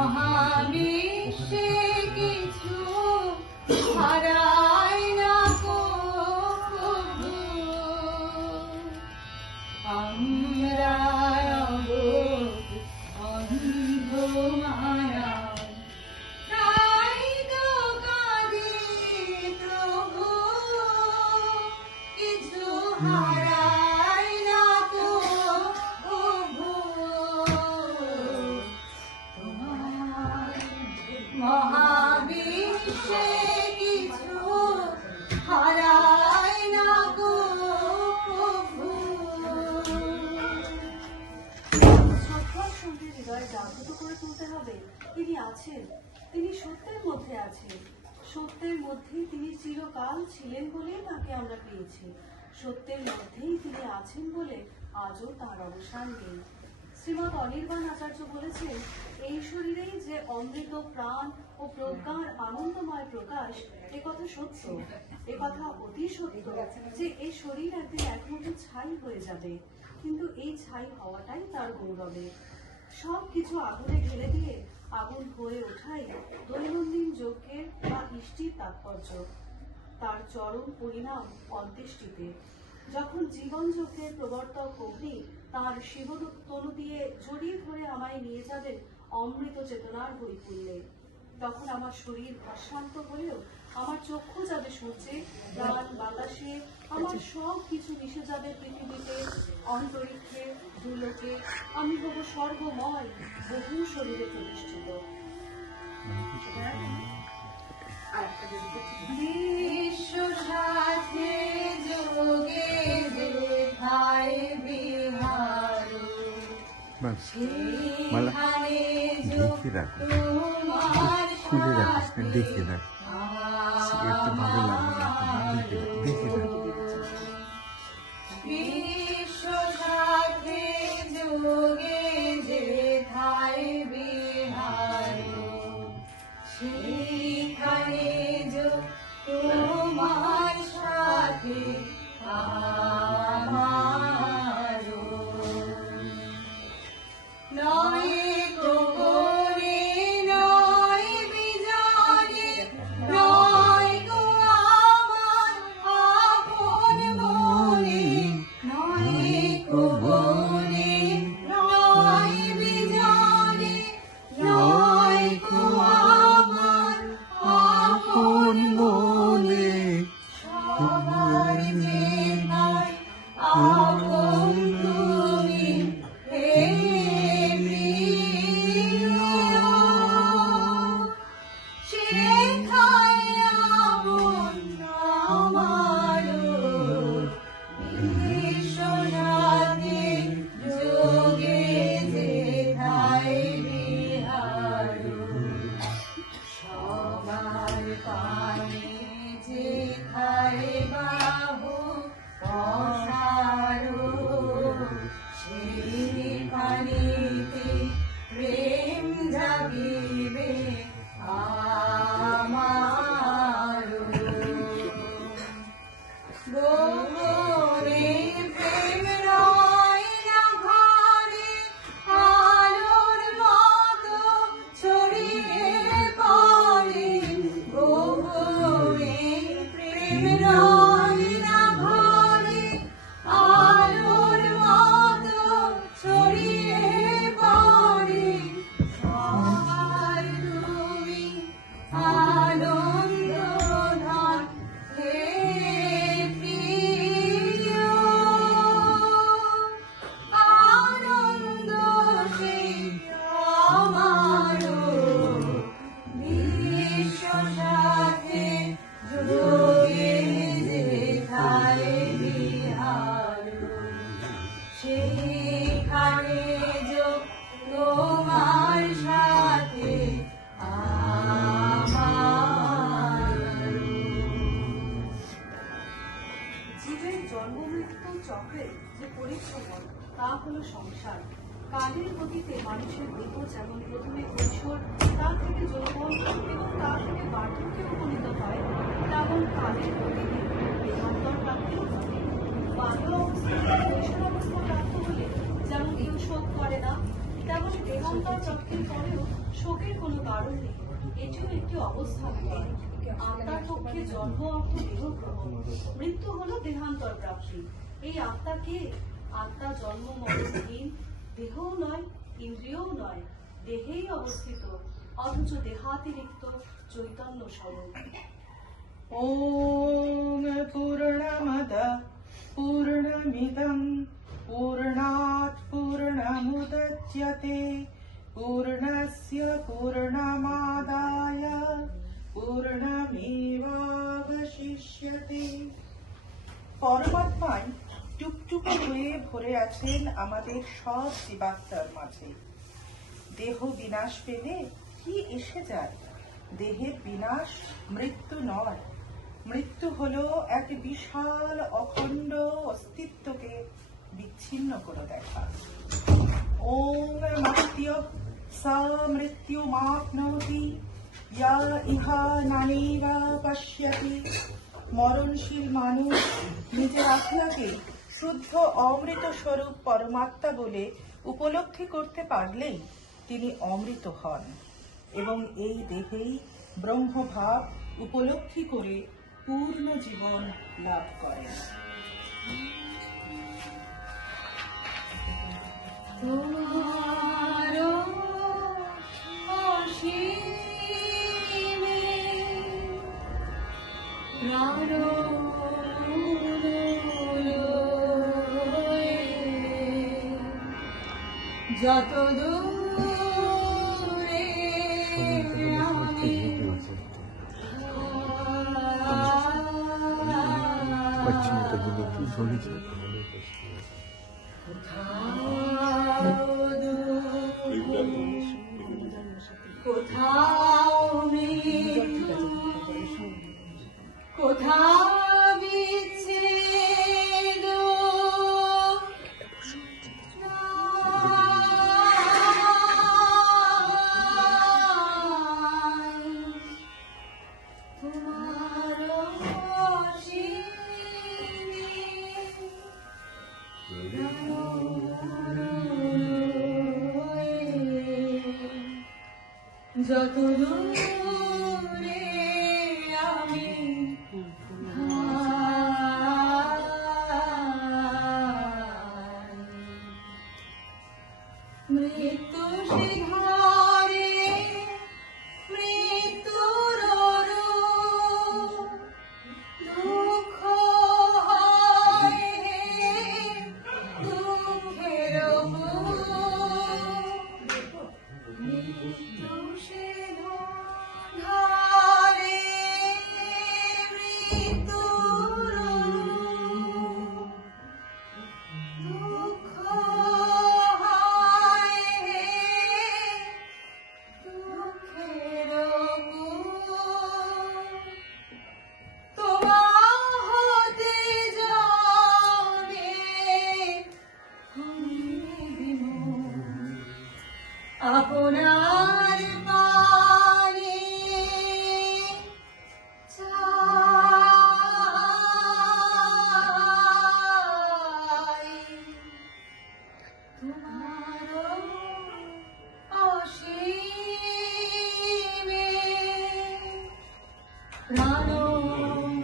মহাবিশ্বে কিছু হারায় না কো প্রভু, আমরা অবোধ অন্ধ মায়ায় তাই তো কাঁদি প্রভু, কিছু হারায় না কো প্রভু। তোমার মহাবিশ্বে কিছু হারায় না গো প্রভু। শ্রদ্ধার সঙ্গে হৃদয় জাগ্রত করে তুলতে হবে। তিনি আছেন, তিনি সত্যের মধ্যে আছেন। সত্যের মধ্যেই তিনি চিরকাল ছিলেন বলেই তাকে আমরা পেয়েছি। সত্যের মধ্যেই তিনি আছেন বলে আজও তার অবসান নেই। শ্রীমৎ অনির্বাণ আচার্য বলেছেন, এই শরীরেই যে অমৃত প্রাণ ও প্রজ্ঞার আনন্দময় প্রকাশ, একথা সত্য, একথা অতি সত্য যে এই শরীর একদিন একমুঠো ছাই হয়ে যাবে, কিন্তু এই ছাই হওয়াটাই তার গৌরবে। সব কিছু আগুনে ঢেলে দিয়ে আগুন হয়ে ওঠাই দৈনন্দিন যজ্ঞের বা ইষ্টির তাৎপর্য। তার চরম পরিণাম অন্ত্যেষ্টিতে। যখন জীবন যজ্ঞের প্রবর্তক অগ্নি তার শিবতনু দিয়ে জড়িয়ে ধরে আমায় নিয়ে যাবেন অমৃত চেতনার বৈপুল্যে, তখন আমার শরীর ভাষান্ত হলেও আমার চক্ষু যাবে সূর্যে, প্রাণ বাতাসে, আমার সব কিছু মিশে যাবে পৃথিবীতে, অন্তরিক্ষে, দুলোকে। আমি হব সর্বময়, বহু শরীরে প্রতিষ্ঠিত। বিশ্ব সাথে যোগে যেথায় বিহার, সেখানে তোমার দেখে রাখ, একটু ভালো লাগবে দেখে রাখ। বিশ্ব সাথে যোগে যেথায় বিহার, সেখানে তোমার সাথে আমারও নয় গো গরে, নয় বিজানে, নয় গো আমার আপন মনে, নয় গো গরে, নয় বিজানে, নয় গো আমার আপন মনে, সবার যেথায় আপন তুমি হে প্রিয়, সেথায় আপন আমারও। বিশ্বনাথে যোগে যেথায় বিহার, সবার পানে যেথায় বাহু পসারো, সেখানেতে প্রেম জাগিবে আমারও। গোপনে প্রেম রয় না ঘরে, আলোর মতো ছড়িয়ে পড়ে। গোপনে প্রেম রয় না ঘরে, আলোর মতো ছড়িয়ে পড়ে। সবার তুমি আনন্দ ধন হে প্রিয়, আনন্দ সেই আমারও। বিশ্ব সাথে যোগে যেথায় বিহার, সেখানে তোমার সাথে আমারও। জীবের জন্ম মৃত্যু চক্রের যে পরিক্রমণ, তা হলো সংসার। কালের গতিতে মানুষের দেহ যেমন প্রথমে কৈশোর, তা থেকে যৌবন এবং তা থেকে বার্ধক্যে উপনীত হয়, তেমন কালের গতিতে দেহান্তর প্রাপ্তিও ঘটে। বাল্য অবস্থা কৈশোর অবস্থা প্রাপ্ত হলে যেমন কেউ শোধ করে না, তেমন দেহান্তর চক্রের পরেও শোকের কোনো কারণ নেই, এটিও একটি অবস্থা। আত্মার পক্ষে জন্ম অর্থ দেহ গ্রহণ, মৃত্যু হলো দেহান্তর প্রাপ্তি। এই আত্মা কে? আত্মা জন্ম মরণহীন, দেহও নয়, ইন্দ্রিয়ও নয়, দেহেই অবস্থিত, অথচ দেহাতিরিক্ত চৈতন্য স্বরূপ। ॐ पूर्णमदः पूर्णमिदं पूर्णात् पूर्णमुदच्यते पूर्णस्य पूर्णमादाय पूर्णमेवावशिष्यते। পরমাত্মায় টুকটুকে হয়ে ভরে আছেন আমাদের সব জীবাত্মার মাঝে। দেহ বিনাশ পেলে কি এসে যায়? দেহের বিনাশ মৃত্যু নয়, মৃত্যু হলো এক বিশাল অখণ্ড অস্তিত্বকে বিচ্ছিন্ন করে দেখা। ওম মৃত্যু সা মৃত্যুমাপ্নোতি ইয়া ইহা নানেবা পশ্যতি। মরণশীল মানুষ নিজের আত্মাকে শুদ্ধ অমৃত স্বরূপ পরমাত্মা বলে উপলব্ধি করতে পারলেই তিনি অমৃত হন এবং এই দেহেই ব্রহ্মভাব উপলব্ধি করে পূর্ণ জীবন লাভ করেন। তোমারো অসীমে প্রাণলয়ে যত দূরে আমি কোথাও মৃত্যু, কোথাও বিচ্ছেদ, তোমার অসীমে যত দূরে আমি মৃত্যু শিঘরে মৃত্যুর দুঃখ হয় দুঃখের মৃত্যু শিঘরে মৃত্যুর দুঃখ হয় দুঃখের তোমা হতে যাবে আপনার পানে চাই তোমার অসীমে প্রাণলয়ে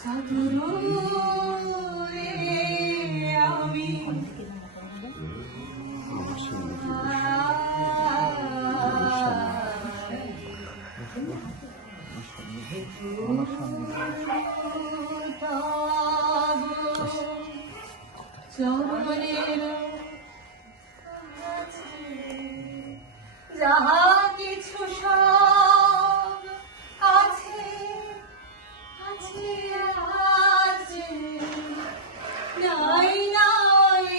চতুরে আমি চরণের যাহা কিছু সব আছে আছে আছে নাই নাই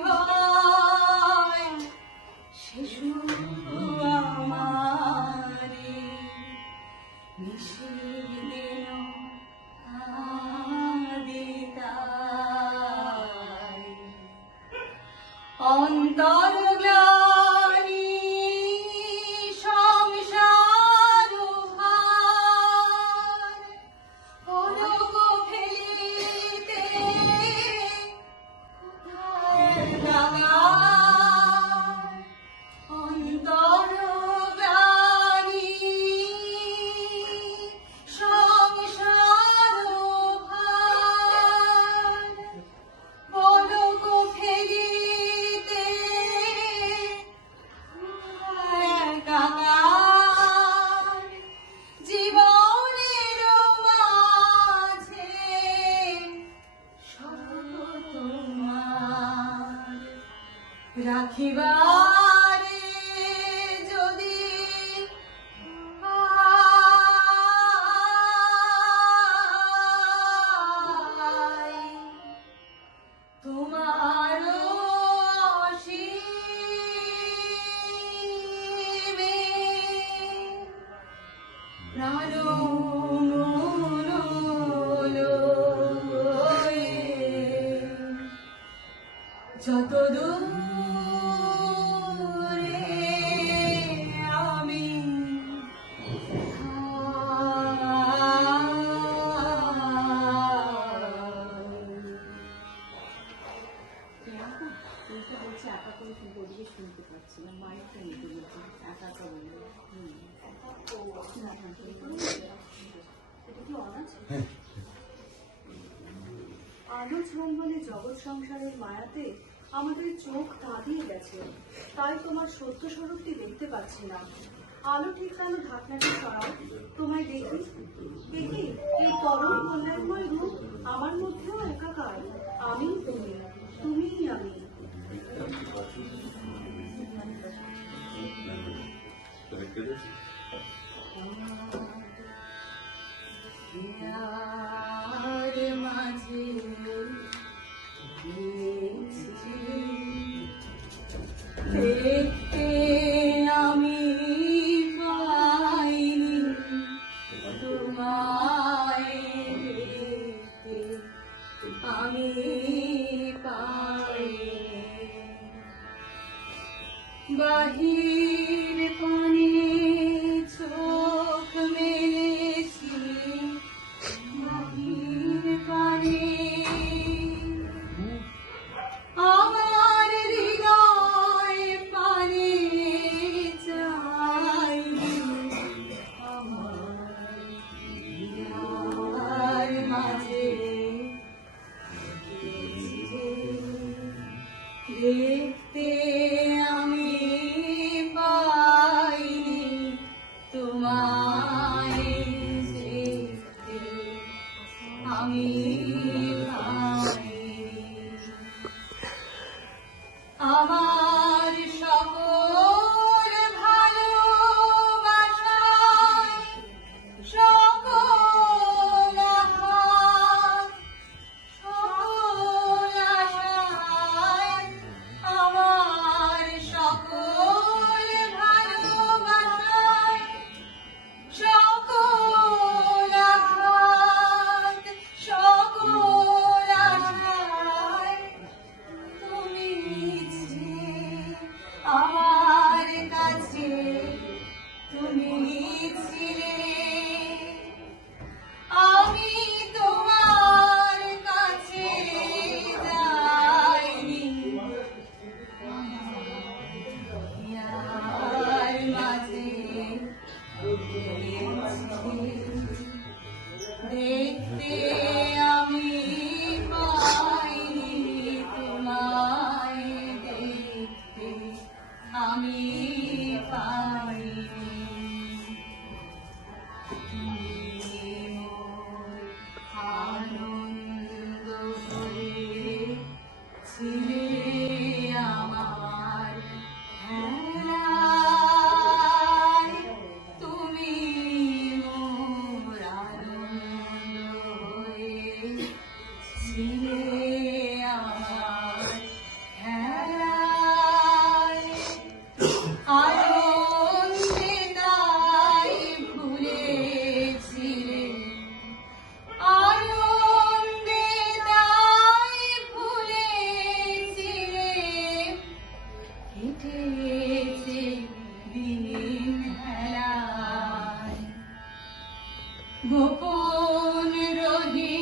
ভয় শিশু আমারে নিষেধ আদিতাই অন্তর গ্লানি সংসার ভার পলক ফেলিতে কোথায় রাখিবারে যদি পাই, তোমার অসীমে প্রাণ লয়ে যত দূরে আমি বলছে একা করে শুনতে, ওদিকে শুনতে পাচ্ছি না, মাইকটা নিতে বলছে একা একা বলবে। এটা কি অন আছে? আলো ঝলমলে জগৎ সংসারের মায়াতে আমাদের চোখ কাঁদিয়ে গেছে, তাই তোমার সত্য স্বরূপটি দেখতে পাচ্ছি না। আলো ঠিক কেন ঢাকনাটি সরাও, তোমায় দেখি দেখি এই পরম কল্যাণময় রূপ আমার মধ্যেও একাকার। আমি তুমি, তুমিই আমি। আর মাঝে দেখতে আমি পাইনি তোমায়, দেখতে আমি পাইনি বাহির পানে চোখ মেলেছি, বাহির পানে আমার হৃদয় পানে চাই, আমার মাঝে দেখতে আমি পাইনি তোমায়, দেখতে আমি পাইনি আমার সকল ভালোবাসায়, সকল আঘাত, সকল আশায়, আমার সকল ভালোবাসায়, সকল আঘাত, সকল আশায় তুমি ছিলে আমার কাছে, তুমি ছিলে, আমি তোমার কাছে যাইনি, আর মাঝে দেখতে আমি পাইনি তোমায়, দেখতে আমি পাইনি তুমি মোর আনন্দ হয়ে ছিলে আমার হেলায়, তুমি মোর আনন্দ হয়ে ছিলে আমার হেলায়, আনন্দে তাই ভুলেছিলে, আনন্দে তাই ভুলেছিলে, কেটেছে দিন হেলায়, গোপন রহি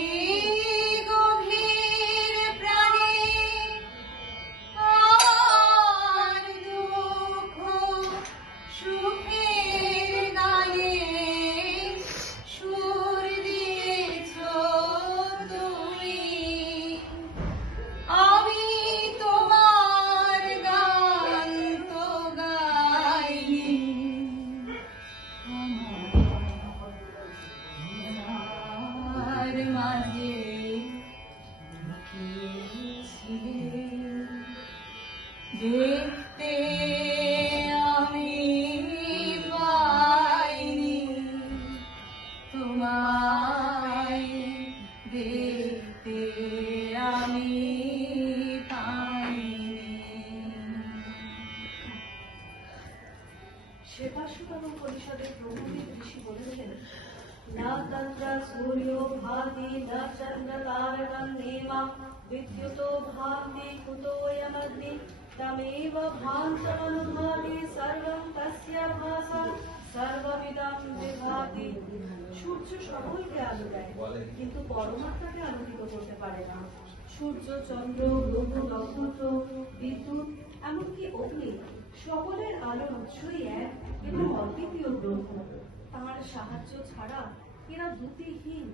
গভীর প্রাণে আর দুঃখ সুখের গানে সুর দিয়েছ তুমি, আমি তোমার গান তো গাইনি, সেবাশুতম পরিষদের ব্রহ্মবিদ ঋষি বলেছেন, না তন্ত্র সূর্য ভাতি না চন্দ্র তারকম নেমা বিদ্যুতো ভাতি কুতোয়মগ্নি তমেব ভান্তমনুভাতি সর্বং তস্য ভাসা সর্ববিদং বিভাতি। সূর্য সকলকে আলো দেয়, কিন্তু পরমাত্মাকে আলোকিত করতে পারে না। সূর্য, চন্দ্র, গ্রহ, নক্ষত্র, বিদ্যুৎ, এমনকি অগ্নি সকলের আলোর উৎসই এক এবং অদ্বিতীয় ব্রহ্ম। তাঁর সাহায্য ছাড়া এরা দ্যুতিহীন।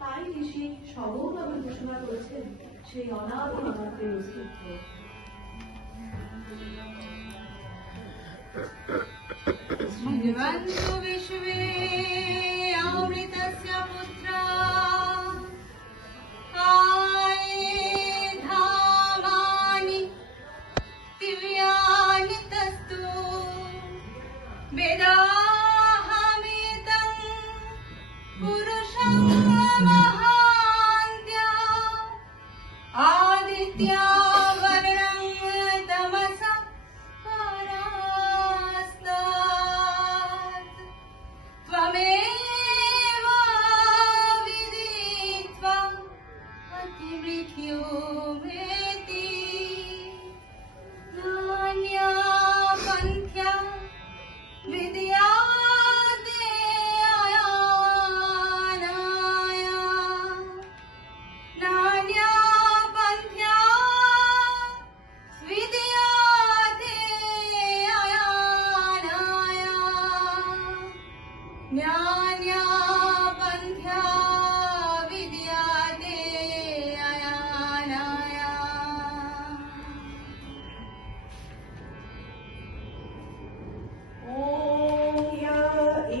তাই ঋষি সবলভাবে ঘোষণা করেছেন সেই অনাদি মন্ত্রের অস্তিত্ব। जीवन्तु विश्वे अमृतस्य पुत्रा आये धामानि दिव्यानि तस्तु वेदाहमेतं पुरुषं महान्त्या आदित्या वर्णं तमसा परास्तात् त्वमेव विदित्वा अतिमृत्यो मेति नान्या पन्थ्या विद्याते अयानाय नान्या पन्थ्या विद्याते अयानाय नान्या पन्थ्या विद्याते अयानाय। ॐ य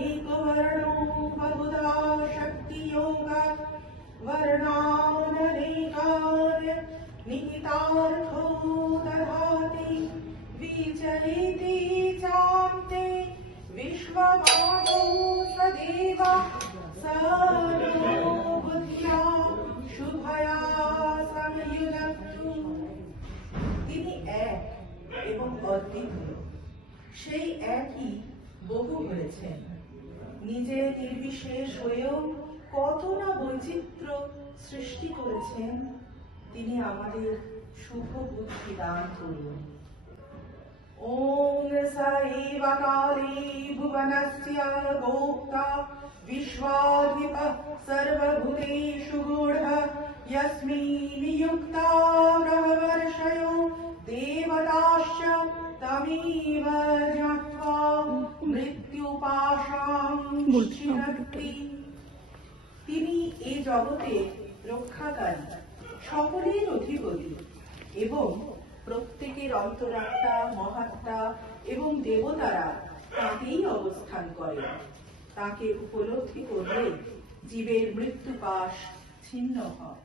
एकवर्णो बहुधा शक्तियोगात् वर्णाननेकान् निहितार्थो दधाति विजयति चान्ते विश्वमानौ सदेवा स नो बुद्ध्या शुभया संयुनक्तु। তিনি এক এবং অদ্বিতীয়, সেই একই বহু হয়েছেন। নিজে নির্বিশেষ হয়েও কত না বৈচিত্র্য সৃষ্টি করেছেন। তিনি আমাদের শুভ বুদ্ধি দান করুন। ওম স এব কালে ভুবনস্য ভোক্তা विश्वाधिपः सर्वभूतेषु गूढः यस्मिन् नियुक्ता ब्रह्मवर्षयो देवताश्च तमेव ज्ञात्वा मृत्युपाशां छिदन्ति। তিনি এই জগতে রক্ষাকারী, সকলের অধিপতি এবং প্রত্যেকের অন্তরাত্মা, মহাত্মা এবং দেবতারা তাঁকেই অবস্থান করেন। তাকে উপলব্ধি করলে জীবের মৃত্যুপাশ ছিন্ন হয়।